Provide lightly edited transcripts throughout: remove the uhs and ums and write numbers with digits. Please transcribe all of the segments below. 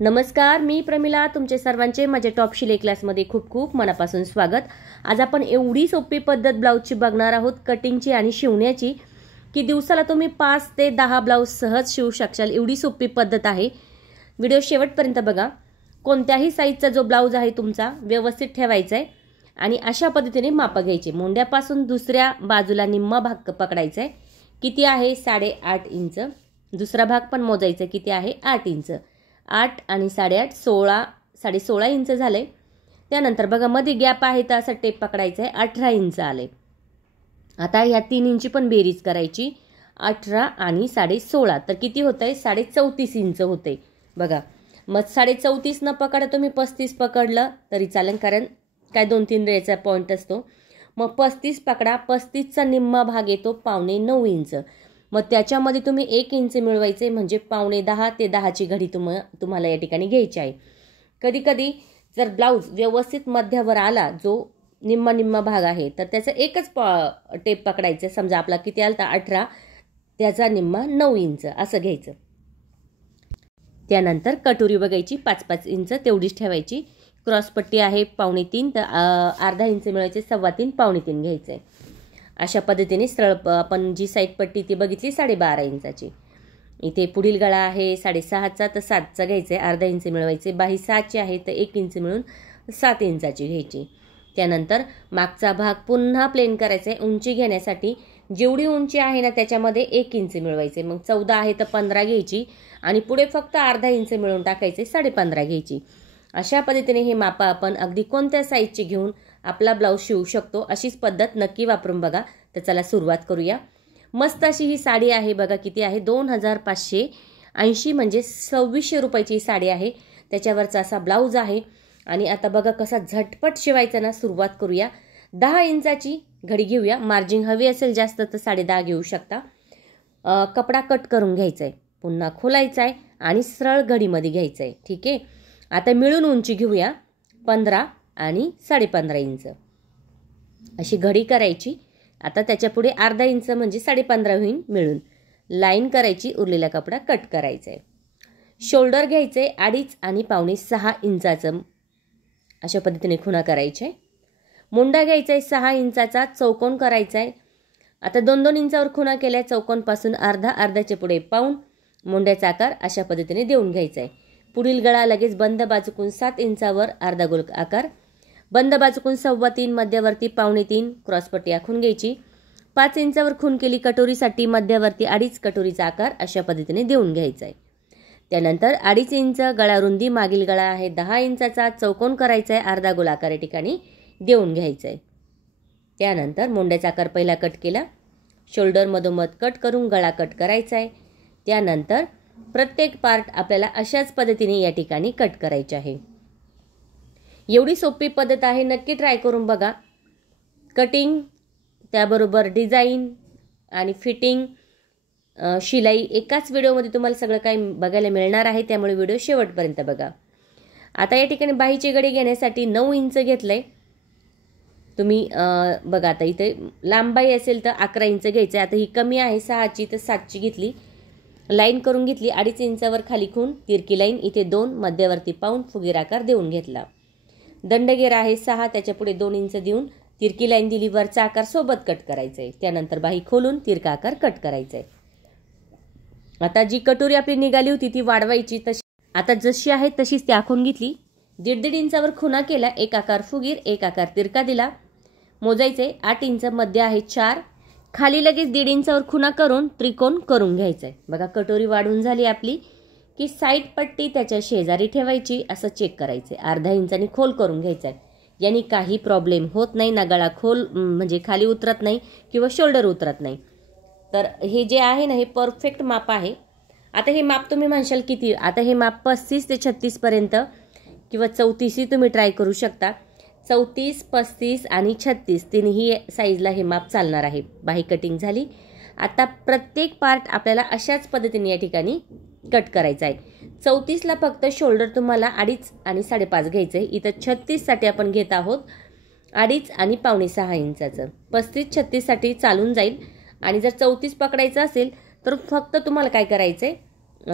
नमस्कार, मी प्रमिला. तुमचे सर्वांचे माझ्या टॉप शिलाई क्लासमध्ये खूप खूप मनापासून स्वागत. आज आपण एवढी सोपी पद्धत ब्लाऊजची बघणार आहोत, कटिंगची आणि शिवण्याची, की दिवसाला तुम्ही 5 ते 10 ब्लाऊज सहज शिवू शकाल. एवढी सोपी पद्धत आहे. व्हिडिओ शेवटपर्यंत बघा. कोणत्याही साईजचा जो ब्लाऊज आहे तुमचा व्यवस्थित ठेवायचा आहे आणि अशा पद्धतीने माप घ्यायचे. मोंड्यापासून दुसऱ्या बाजूला निम्मा भाग पकडायचा आहे. किती आहे? 8.5 इंच. दुसरा भाग पण मोजायचा किती आहे? 8 इंच. 8 आणि 8.5 16, 16.5 इंच झाले. त्यानंतर बघा मध्ये गॅप आहे तर असा टेप पकडायचा आहे. 18 इंच आले. आता ह्या 3 इंची पण बेरीज करायची. 18 आणि 16.5 तर किती होत आहे? 34.5 इंच होते. बघा, मग 34.5 न पकडा तुम्ही 35 पकडलं तरी चालेल, कारण काय 2-3 रेचा पॉईंट असतो. मग 35 पकडा. 35चा निम्मा भाग येतो 9.25 इंच. मग त्याच्यामध्ये तुम्ही 1 इंच मिळवायचे, म्हणजे 9.25 ते 10ची घडी तुम्हाला या ठिकाणी घ्यायची आहे. कधी कधी जर ब्लाऊज व्यवस्थित मध्यावर आला, जो निम्मा भाग आहे, तर त्याचा एकच टेप पकडायचं. समजा आपला किती आला तर 18, त्याचा निम्मा 9 इंच असं घ्यायचं. त्यानंतर कटोरी बघायची 5-5 इंच तेवढीच ठेवायची. क्रॉसपट्टी आहे 3.25 तर अर्धा इंच मिळवायचे. 3.25 3.25 घ्यायचं. अशा पद्धतीने सरळ आपण जी साईड पट्टी ती बघितली 12.5 इंचाची. इथे पुढील गळा आहे 6.5चा तर 7चा घ्यायचा आहे. अर्धा इंच मिळवायचे. बाही 6ची आहे तर 1 इंच मिळून 7 इंचाची घ्यायची. त्यानंतर मागचा भाग पुन्हा प्लेन करायचा आहे. उंची घेण्यासाठी जेवढी उंची आहे ना त्याच्यामध्ये 1 इंच मिळवायचे. मग 14 आहे तर 15 घ्यायची आणि पुढे फक्त अर्धा इंच मिळवून टाकायचे. 15.5 घ्यायची. अशा पद्धतीने हे मापा आपण अगदी कोणत्या साईजची घेऊन आपला ब्लाऊज शिवू शकतो. अशीच पद्धत नक्की वापरून बघा. तर चला सुरुवात करूया. मस्त अशी ही साडी आहे. बघा किती आहे? 2580 म्हणजे 2600 रुपयाची साडी आहे. त्याच्यावरचा असा ब्लाऊज आहे. आणि आता बघा कसा झटपट शिवायचा ना. सुरुवात करूया. 10 इंचाची घडी घेऊया. मार्जिन हवी असेल जास्त तर 10.5 घेऊ शकता. कपडा कट करून घ्यायचा आहे, पुन्हा खोलायचा आहे आणि सरळ घडीमध्ये घ्यायचं आहे. ठीक आहे. आता मिळून उंची घेऊया 15 आणि 15.5 इंच अशी घडी करायची. आता त्याच्या पुढे अर्धा इंच म्हणजे 15.5 होईल. मिळून लाईन करायची. उरलेला कपडा कट करायचा आहे. शोल्डर घ्यायचे 2.5 आणि 5.25 इंचाचं. अशा पद्धतीने खुणा करायचे. मुंडा घ्यायचा आहे 6 इंचाचा. चौकोन करायचा आहे. आता 2-2 इंचावर खुणा केल्या. चौकोनपासून अर्ध्याच्या पुढे पाऊण मुंड्याचा आकार अशा पद्धतीने देऊन घ्यायचा आहे. पुढील गळा लगेच बंद बाजूकून 7 इंचावर अर्धा गोल आकार. बंद बाजूकून 3.25 मध्यवर्ती 3.25 क्रॉसपट्टी आखून घ्यायची. 5 इंचावर खून केली कटोरीसाठी. मध्यवर्ती 2.5 कटोरीचा आकार अशा पद्धतीने देऊन घ्यायचा आहे. त्यानंतर 2.5 इंच गळा रुंदी. मागील गळा आहे 10 इंचाचा. चौकोन करायचा आहे. अर्धा गोल आकार या ठिकाणी देऊन घ्यायचा आहे. त्यानंतर मुंड्याचा आकार पहिला कट केला. शोल्डर मधोमध कट करून गळा कट करायचा आहे. त्यानंतर प्रत्येक पार्ट आपल्याला अशाच पद्धतीने या ठिकाणी कट करायचे आहे. एवढी सोपी पद्धत आहे. नक्की ट्राय करून बघा. कटिंग त्याबरोबर डिझाईन आणि फिटिंग, शिलाई एकाच व्हिडिओमध्ये तुम्हाला सगळं काही बघायला मिळणार आहे. त्यामुळे व्हिडिओ शेवटपर्यंत बघा. आता या ठिकाणी बाहीची घडी घेण्यासाठी 9 इंच घेतलंय. तुम्ही बघा, आता इथे लांब बाही असेल तर 11 इंच घ्यायचं. आता ही कमी आहे 6ची तर 7ची घेतली. लाईन करून घेतली. 2.5 इंचावर खाली खून तिरकी लाईन. इथे 2 मध्यवर्ती पाऊण फुगीर आकार देऊन घेतला. दंडगेर आहे 6, त्याच्या पुढे 2 इंच देऊन तिरकी लाईन दिली. वरचा आकार सोबत कट करायचा आहे. त्यानंतर बाही खोलून तिरका आकार कट करायचा आहे. आता जी कटोरी आपली निघाली होती ती वाढवायची. आता जशी आहे तशीच ती आखून घेतली. 1.5 इंचावर खुणा केला. एक आकार फुगीर, एक आकार तिरका दिला. मोजायचे 8 इंच. मध्ये आहे 4. खाली लगेच 1.5 इंचावर खुणा करून त्रिकोण करून घ्यायचा आहे. बघा कटोरी वाढून झाली आपली की साईड पट्टी त्याच्या शेजारी ठेवायची. असं चेक करायचे. अर्धा इंचानी खोल करून घ्यायचा आहे. यानी काही प्रॉब्लेम होत नाही ना. गळा खोल म्हणजे खाली उतरत नाही किंवा शोल्डर उतरत नाही. तर हे जे आहे ना हे परफेक्ट माप आहे. आता हे माप तुम्ही म्हणशाल किती? आता हे माप 35 ते 36 पर्यंत किंवा 34 तुम्ही ट्राय करू शकता. 34, 35 आणि 36 तिन्ही साईजला हे माप चालणार आहे. बाही कटिंग झाली. आता प्रत्येक पार्ट आपल्याला अशाच पद्धतीने या ठिकाणी कट करायचा आहे. 34ला फक्त शोल्डर तुम्हाला 2.5 आणि 5.5 घ्यायचं आहे. इथं 36साठी आपण घेत आहोत 2.5 आणि 5.25 इंचाचं. 35-36साठी चालून जाईल. आणि जर 34 पकडायचं असेल तर फक्त तुम्हाला काय करायचं आहे,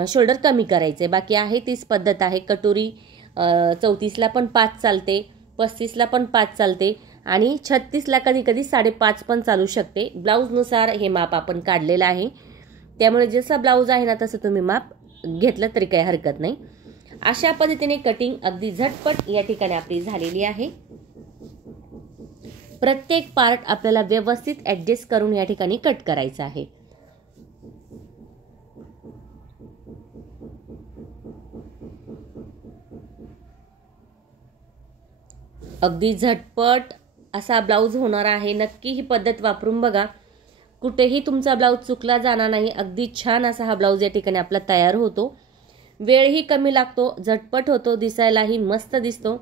शोल्डर कमी करायचं आहे. बाकी आहे तीच पद्धत आहे. कटोरी 34ला पण 5 चालते, 35ला पण 5 चालते आणि 36ला कधी कधी 5.5 पण चालू शकते. ब्लाऊजनुसार हे माप आपण काढलेलं आहे, त्यामुळे जसा ब्लाऊज आहे ना तसं तुम्ही माप घेतलं तरी काही हरकत नाही. अशा पद्धतीने कटिंग अगदी झटपट या ठिकाणी आपली झालेली आहे. प्रत्येक पार्ट आपल्याला व्यवस्थित ऍडजस्ट करून या ठिकाणी कट करायचा आहे. अगदी झटपट असा ब्लाऊज होणार आहे. नक्की ही पद्धत वापरून बघा, कुठेही तुमचा ब्लाऊज चुकला जाणार नाही. अगदी छान असा हा ब्लाऊज या ठिकाणी आपला तयार होतो. वेळही कमी लागतो, झटपट होतो, दिसायलाही मस्त दिसतो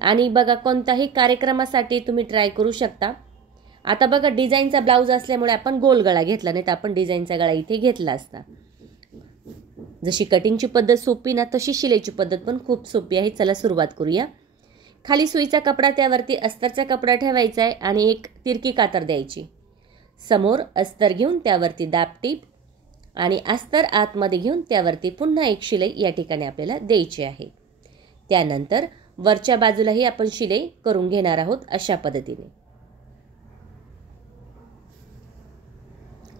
आणि बघा कोणत्याही कार्यक्रमासाठी तुम्ही ट्राय करू शकता. आता बघा डिझाईनचा ब्लाऊज असल्यामुळे आपण गोल गळा घेतला, नाही तर आपण डिझाईनचा गळा इथे घेतला असता. जशी कटिंगची पद्धत सोपी ना तशी शिलाईची पद्धत पण खूप सोपी आहे. चला सुरुवात करूया. खाली सुईचा कपडा, त्यावरती अस्तरचा कपडा ठेवायचा आहे आणि एक तिरकी कातर द्यायची. समोर अस्तर घेऊन त्यावरती दाबटीप आणि अस्तर आतमध्ये घेऊन त्यावरती पुन्हा एक शिलाई या ठिकाणी आपल्याला द्यायची आहे. त्यानंतर वरच्या बाजूलाही आपण शिलाई करून घेणार आहोत अशा पद्धतीने.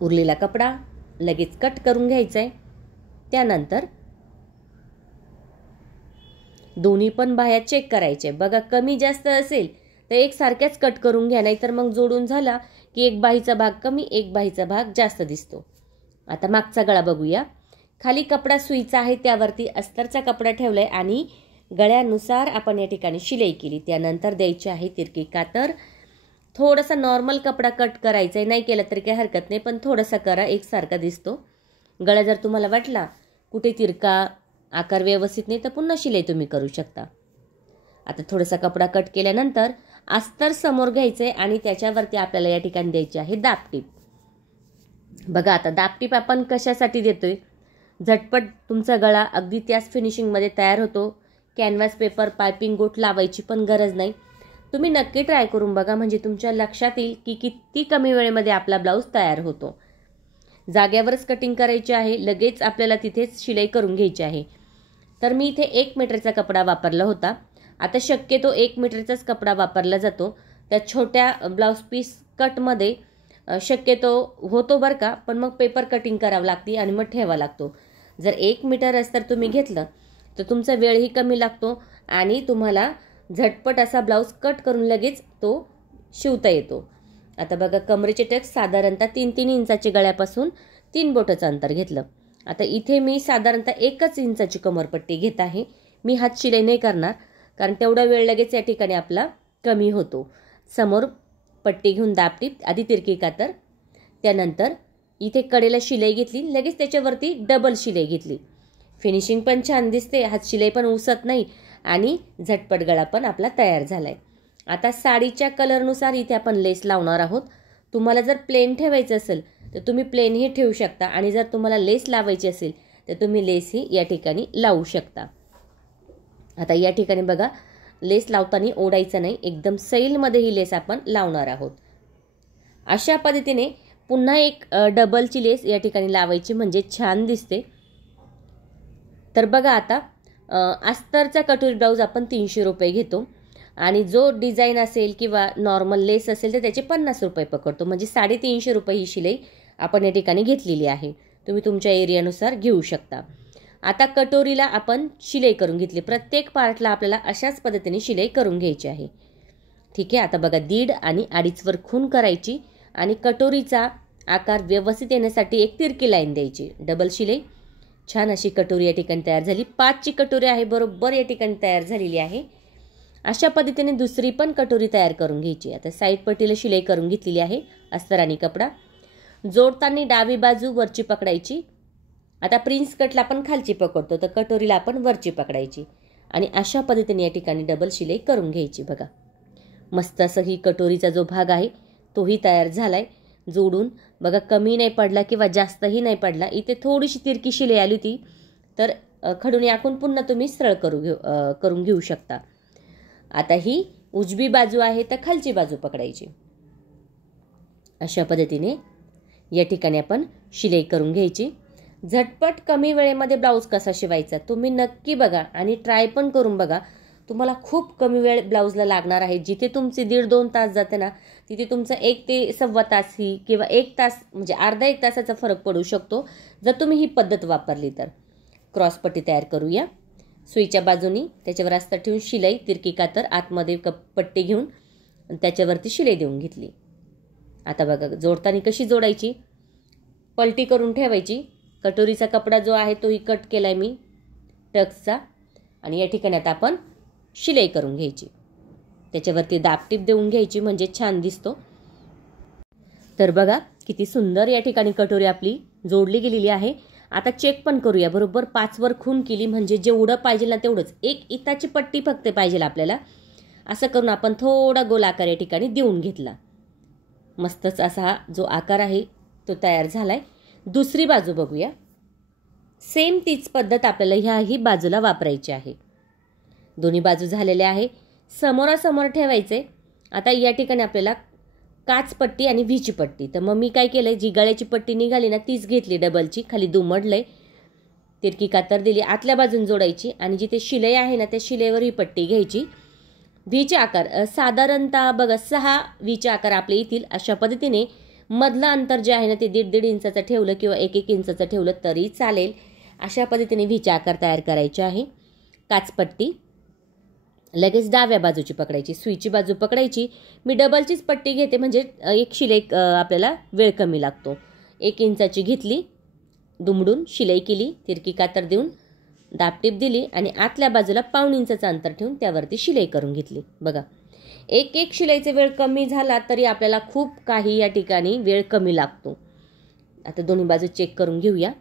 उरलेला कपडा लगेच कट करून घ्यायचा आहे. त्यानंतर दोन्ही पण बाह्या चेक करायचे. बघा कमी जास्त असेल तर एकसारख्याच कट करून घ्या, नाहीतर मग जोडून झाला की एक बाहीचा भाग कमी एक बाहीचा भाग जास्त दिसतो. आता मागचा गळा बघूया. खाली कपडा सुईचा आहे, त्यावरती अस्तरचा कपडा ठेवलाय आणि गळ्यानुसार आपण या ठिकाणी शिलाई केली. त्यानंतर द्यायची आहे तिरकी कातर. थोडासा नॉर्मल कपडा कट करायचा आहे, नाही केलं तरी काही हरकत नाही, पण थोडासा करा, एकसारखा दिसतो. गळा जर तुम्हाला वाटला कुठे तिरका आकार व्यवस्थित नाही तर पुन्हा शिलाई तुम्ही करू शकता. आता थोडासा कपडा कट केल्यानंतर अस्तर समोर घ्यायचंय आणि त्याच्यावरती आपल्याला या ठिकाणी द्यायची आहे दाबटीप. बघा आता दाबटीप आपण कशासाठी देतोय, झटपट तुमचा गळा अगदी त्याच फिनिशिंगमध्ये तयार होतो. कॅनव्हास पेपर पायपिंग गोट लावायची पण गरज नाही. तुम्ही नक्की ट्राय करून बघा, म्हणजे तुमच्या लक्षात येईल की किती कमी वेळेमध्ये आपला ब्लाऊज तयार होतो. जाग्यावरच कटिंग करायची आहे, लगेच आपल्याला तिथेच शिलाई करून घ्यायची आहे. तर मी इथे 1 मीटरचा कपडा वापरला होता. आता शक्यतो 1 मीटरचाच कपडा वापरला जातो. त्या छोट्या ब्लाऊज पीस कटमध्ये शक्यतो होतो बरं का, पण मग पेपर कटिंग करावं लागते आणि मग ठेवावा लागतो. जर 1 मीटर अस्तर तुम्ही घेतलं तर तुमचा वेळही कमी लागतो आणि तुम्हाला झटपट असा ब्लाऊज कट करून लगेच तो शिवता येतो. आता बघा कमरेचे टक्स साधारणतः 3-3 इंचाचे गळ्यापासून 3 बोटाचं अंतर घेतलं. आता इथे मी साधारणतः 1 इंचाची कमरपट्टी घेत आहे. मी हात शिलाई नाही करणार, कारण तेवढा वेळ लगेच या ठिकाणी आपला कमी होतो. समोर पट्टी घेऊन दाबटीप, आधी तिरकी कातर, त्यानंतर इथे कडेला शिलाई घेतली, लगेच त्याच्यावरती डबल शिलाई घेतली. फिनिशिंग पण छान दिसते, हात शिलाई पण उसत नाही आणि झटपट गळा पण आपला तयार झालाय. आता साडीच्या कलरनुसार इथे आपण लेस लावणार आहोत. तुम्हाला जर प्लेन ठेवायचं असेल तर तुम्ही प्लेनही ठेवू शकता आणि जर तुम्हाला लेस लावायची असेल तर तुम्ही लेसही या ठिकाणी लावू शकता. आता या ठिकाणी बघा लेस लावताना ओढायचं नाही, एकदम सैलमध्ये ही लेस आपण लावणार आहोत. अशा पद्धतीने पुन्हा एक डबलची लेस या ठिकाणी लावायची, म्हणजे छान दिसते. तर बघा आता अस्तरचा कटोरी ब्लाऊज आपण 300 रुपये घेतो आणि जो डिझाईन असेल किंवा नॉर्मल लेस असेल तर त्याचे 50 रुपये पकडतो, म्हणजे 350 रुपये ही शिलाई आपण या ठिकाणी घेतलेली आहे. तुम्ही तुमच्या एरियानुसार घेऊ शकता. आता कटोरीला आपण शिलाई करून घेतली. प्रत्येक पार्टला आपल्याला अशाच पद्धतीने शिलाई करून घ्यायची आहे. ठीक आहे. आता बघा 1.5 आणि 2.5 वर खून करायची आणि कटोरीचा आकार व्यवस्थित येण्यासाठी एक तिरकी लाईन द्यायची. डबल शिलाई. छान अशी कटोरी या ठिकाणी तयार झाली. 5ची कटोरी आहे बरोबर या ठिकाणी तयार झालेली आहे. अशा पद्धतीने दुसरी पण कटोरी तयार करून घ्यायची. आता साईड पट्टीला शिलाई करून घेतलेली आहे, अस्तर आणि कपडा. जोडताना डावी बाजू वरची पकडायची. आता प्रिन्स कटला आपण खालची पकडतो, तर कटोरीला आपण वरची पकडायची आणि अशा पद्धतीने या ठिकाणी डबल शिलाई करून घ्यायची. बघा मस्त असं ही कटोरीचा जो भाग आहे तोही तयार झालाय जोडून. बघा कमी नाही पडला किंवा जास्तही नाही पडला. इथे थोडीशी तिरकी शिलाई आली होती, तर खडून आखून पुन्हा तुम्ही सरळ करून घेऊ शकता. आता ही उजवी बाजू आहे तर खालची बाजू पकडायची. अशा पद्धतीने या ठिकाणी आपण शिलाई करून घ्यायची. झटपट कमी वेळेमध्ये ब्लाऊज कसा शिवायचा तुम्ही नक्की बघा आणि ट्राय पण करून बघा. तुम्हाला खूप कमी वेळ ब्लाऊजला लागणार आहे. जिथे तुमचे 1.5-2 तास जाते ना, तिथे तुमचा 1 ते सव्वा तास ही किंवा 1 तास म्हणजे अर्धा 1 तासाचा फरक पडू शकतो जर तुम्ही ही पद्धत वापरली तर. क्रॉस पट्टी तयार करूया. सुईच्या बाजूनी त्याच्यावर अस्तर ठेवून शिलाई, तिरकी कातर आतमध्ये पट्टी घेऊन त्याच्यावरती शिलाई देऊन घेतली. आता बघा जोडताना कशी जोडायची, पलटी करून ठेवायची. कटोरीचा कपडा जो आहे तोही कट केलाय मी टक्सचा आणि या ठिकाणी आता आपण शिलाई करून घ्यायची. त्याच्यावरती दाबटीप देऊन घ्यायची म्हणजे छान दिसतो. तर बघा किती सुंदर या ठिकाणी कटोरी आपली जोडली गेलेली आहे. आता चेक पण करूया. बरोबर 5 वर खून केली म्हणजे जेवढं पाहिजे ना तेवढंच. 1 इंचाची पट्टी फक्त पाहिजे आपल्याला. असं करून आपण थोडा गोल आकार या ठिकाणी देऊन घेतला. मस्तच असा हा जो आकार आहे तो तयार झालाय. दुसरी बाजू बघूया. सेम तीच पद्धत आपल्याला ह्याही बाजूला वापरायची आहे. दोन्ही बाजू झालेल्या आहे. समोरासमोर ठेवायचे. आता या ठिकाणी आपल्याला काच पट्टी आणि व्हीची पट्टी. तर मग मी काय केलंय, जी गळ्याची पट्टी निघाली ना तीच घेतली डबलची. खाली दुमडलंय, तिरकी कातर दिली, आतल्या बाजून जोडायची आणि जिथे शिलाई आहे ना त्या शिलाईवर ही पट्टी घ्यायची. व्हीचे आकार साधारणतः बघा 6 व्हीचे आकार आपले येतील. अशा पद्धतीने मधलं अंतर जे आहे ना ते 1.5 इंचाचं ठेवलं किंवा 1 इंचाचं ठेवलं तरी चालेल. अशा पद्धतीने व्हीचे आकार तयार करायचे आहे. काचपट्टी लगेच डाव्या बाजूची पकडायची, सुईची बाजू पकडायची. मी डबलचीच पट्टी घेते म्हणजे एक शिलाई आपल्याला वेळ कमी लागतो. 1 इंचाची घेतली, दुमडून शिलाई केली, तिरकी कातर देऊन दाबटीप दिली आणि आतल्या बाजूला 1.5 इंचाचं अंतर ठेवून त्यावरती शिलाई करून घेतली. बघा एक शिलाईचा वेळ कमी झाला तरी आपल्याला खूप काही या ठिकाणी वेळ कमी लागतो. आता दोन्ही बाजू चेक करून घेऊया.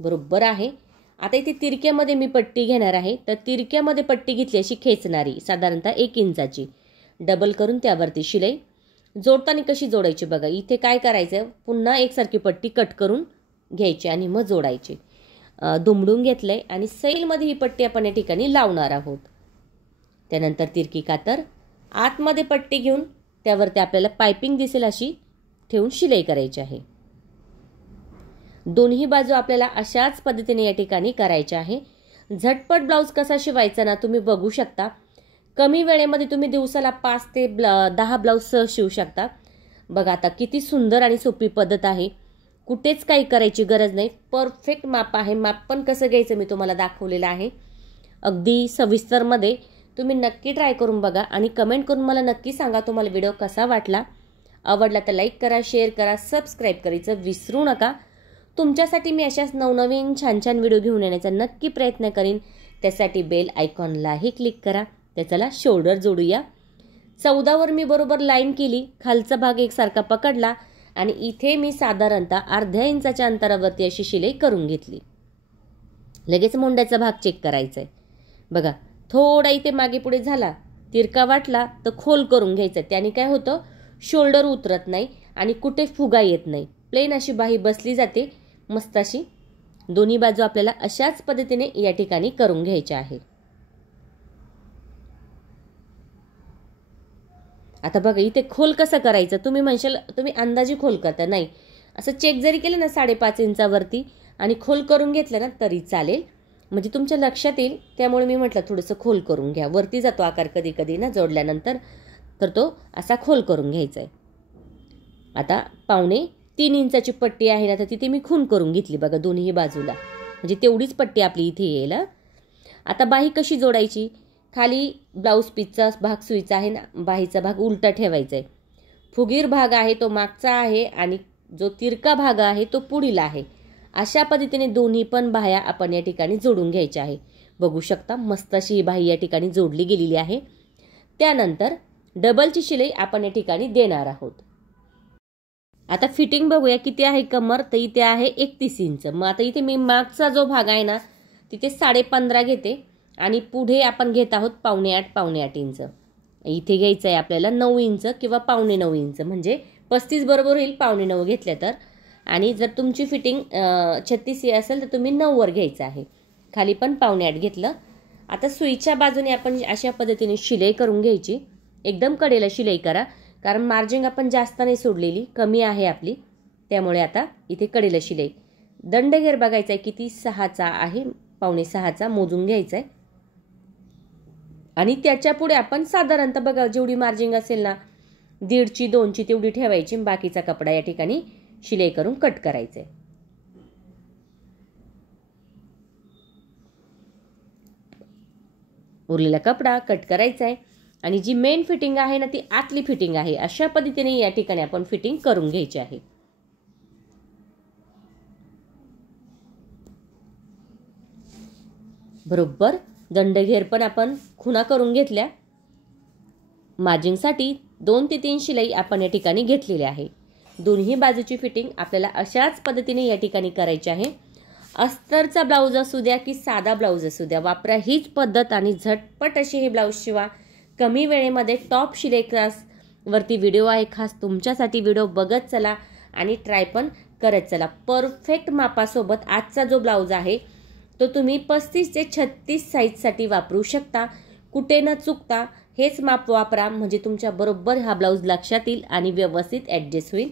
बरोबर आहे. आता इथे तिरक्यामध्ये मी पट्टी घेणार आहे. तर तिरक्यामध्ये पट्टी घेतली अशी खेचणारी साधारणतः 1 इंचाची डबल करून त्यावरती शिलाई. जोडताना कशी जोडायची बघा. इथे काय करायचं, पुन्हा एकसारखी पट्टी कट करून घ्यायची आणि मग जोडायची. दुमडून घेतलंय आणि सैलमध्ये ही पट्टी आपण या ठिकाणी लावणार आहोत. त्यानंतर तिरकी कातर आतमध्ये पट्टी घेऊन त्यावरती आपल्याला पायपिंग दिसेल अशी ठेवून शिलाई करायची आहे. दोन्ही बाजू आपल्याला अशाच पद्धतीने या ठिकाणी करायच्या आहे. झटपट ब्लाऊज कसा शिवायचा ना तुम्ही बघू शकता. कमी वेळेमध्ये तुम्ही दिवसाला 5 ते 10 ब्लाऊज सहज शिवू शकता. बघा आता किती सुंदर आणि सोपी पद्धत आहे. कुठेच काही करायची गरज नाही. परफेक्ट माप आहे. माप पण कसं घ्यायचं मी तुम्हाला दाखवलेलं आहे अगदी सविस्तरमध्ये. तुम्ही नक्की ट्राय करून बघा आणि कमेंट करून मला नक्की सांगा तुम्हाला व्हिडिओ कसा वाटला. आवडला तर लाईक करा, शेअर करा, सबस्क्राईब करायचं विसरू नका. तुमच्यासाठी मी अशाच नवनवीन छान छान व्हिडिओ घेऊन येण्याचा नक्की प्रयत्न करीन. त्यासाठी बेल आयकॉनलाही क्लिक करा. त्याच्याला शोल्डर जोडूया. 14 वर मी बरोबर लाईन केली, खालचा भाग एकसारखा पकडला आणि इथे मी साधारणतः अर्ध्या इंचाच्या अंतरावरती अशी शिलाई करून घेतली. लगेच मुंड्याचा भाग चेक करायचा आहे. बघा थोडा इथे मागे पुढे झाला, तिरका वाटला तर खोल करून घ्यायचा. त्याने काय होतं, शोल्डर उतरत नाही आणि कुठे फुगा येत नाही. प्लेन अशी बाही बसली जाते मस्त अशी. दोन्ही बाजू आपल्याला अशाच पद्धतीने या ठिकाणी करून घ्यायच्या आहे. आता बघा इथे खोल कसं करायचं. तुम्ही म्हणशाल तुम्ही अंदाजे खोल करता, नाही असं चेक जरी केलं ना 5.5 इंचावरती आणि खोल करून घेतलं ना तरी चालेल, म्हणजे तुमच्या लक्षात येईल. त्यामुळे मी म्हटलं थोडंसं खोल करून घ्या. वरती जातो आकार कधी कधी ना जोडल्यानंतर, तर तो असा खोल करून घ्यायचा आहे. आता 2.25 इंचाची पट्टी आहे ना तर तिथे मी खून करून घेतली बघा दोन्ही बाजूला, म्हणजे तेवढीच पट्टी आपली इथे येईल. आता बाही कशी जोडायची, खाली ब्लाऊज पीसचा भाग सुईचा आहे ना, बाहीचा भाग उलटा ठेवायचा आहे. फुगीर भाग आहे तो मागचा आहे आणि जो तिरका भाग आहे तो पुढील आहे. अशा पद्धतीने दोन्ही पण बाह्या आपण या ठिकाणी जोडून घ्यायच्या आहे. बघू शकता मस्त अशी ही बाही या ठिकाणी जोडली गेलेली आहे. त्यानंतर डबलची शिलाई आपण या ठिकाणी देणार आहोत. आता फिटिंग बघूया किती आहे कमर. तर इथे आहे 31 इंच. मग आता इथे मी मागचा जो भाग आहे ना तिथे 15.5 घेते आणि पुढे आपण घेत आहोत 7.5 इंच. इथे घ्यायचं आहे आपल्याला 9 इंच किंवा 9.25 इंच, म्हणजे 35 बरोबर होईल 9.25 घेतल्या तर. आणि जर तुमची फिटिंग 36 असेल तर तुम्ही 9 वर घ्यायचं आहे. खाली पण 7.5 घेतलं. आता सुईच्या बाजूने आपण अशा पद्धतीने शिलाई करून घ्यायची. एकदम कडेला शिलाई करा, कारण मार्जिंग आपण जास्त नाही सोडलेली, कमी आहे आपली, त्यामुळे आता इथे कडेला शिलाई. दंडघेर बघायचा आहे किती 6चा आहे, 5.25चा मोजून घ्यायचा आहे. आणि त्याच्या पुढे आपण साधारणतः बघा जेवढी मार्जिंग असेल ना 1.5ची 2ची तेवढी ठेवायची. बाकीचा कपडा या ठिकाणी शिलाई करून कट करायचा आहे. उरलेला कपडा कट करायचा आहे आणि जी मेन फिटिंग आहे ना ती आतली फिटिंग आहे. अशा पद्धतीने या ठिकाणी आपण फिटिंग करून घ्यायची आहे. बरोबर दंडघेर पण आपण खुणा करून घेतल्या. मार्जिंगसाठी 2 ते 3 शिलाई आपण या ठिकाणी घेतलेली आहे. दोन्ही बाजूची फिटिंग आपल्याला अशाच पद्धतीने या ठिकाणी करायची आहे. अस्तरचा ब्लाऊज असू द्या की साधा ब्लाऊज असू द्या, वापरा हीच पद्धत आणि झटपट अशी हे ब्लाऊज शिवा. कमी वेळेमध्ये टॉप शिलाई क्लास वरती व्हिडिओ आहे खास तुमच्यासाठी. व्हिडिओ बघत चला आणि ट्राय पण करत चला. परफेक्ट मापासोबत आजचा जो ब्लाऊज आहे तो तुम्ही 35 ते 36 साईजसाठी वापरू शकता. कुठे न चुकता हेच माप वापरा म्हणजे तुमच्या बरोबर हा ब्लाऊज लक्षात येईल आणि व्यवस्थित ॲडजस्ट होईल.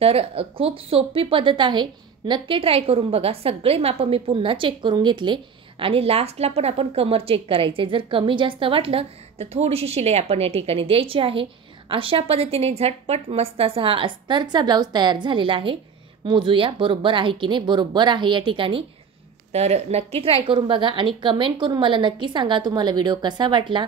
तर खूप सोपी पद्धत आहे, नक्की ट्राय करून बघा. सगळे माप मी पुन्हा चेक करून घेतले आणि लास्टला पण आपण कमर चेक करायचे. जर कमी जास्त वाटलं तर थोडीशी शिलाई आपण या ठिकाणी द्यायची आहे. अशा पद्धतीने झटपट मस्त असा हा अस्तरचा ब्लाऊज तयार झालेला आहे. मोजूया बरोबर आहे की नाही. बरोबर आहे या ठिकाणी. तर नक्की ट्राय करून बघा आणि कमेंट करून मला नक्की सांगा तुम्हाला व्हिडिओ कसा वाटला.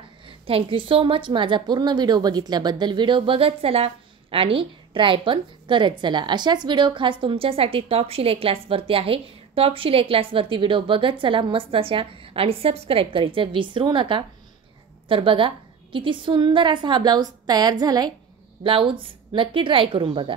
थँक्यू सो मच माझा पूर्ण व्हिडिओ बघितल्याबद्दल. व्हिडिओ बघत चला आणि ट्राय पण करत चला. अशाच व्हिडिओ खास तुमच्यासाठी टॉप शिलाई क्लासवरती आहे. टॉप शिलाई क्लासवरती व्हिडिओ बघत चला मस्त अशा आणि सबस्क्राईब करायचं विसरू नका. तर बघा किती सुंदर असा हा ब्लाऊज तयार झालाय. ब्लाऊज नक्की ट्राय करून बघा.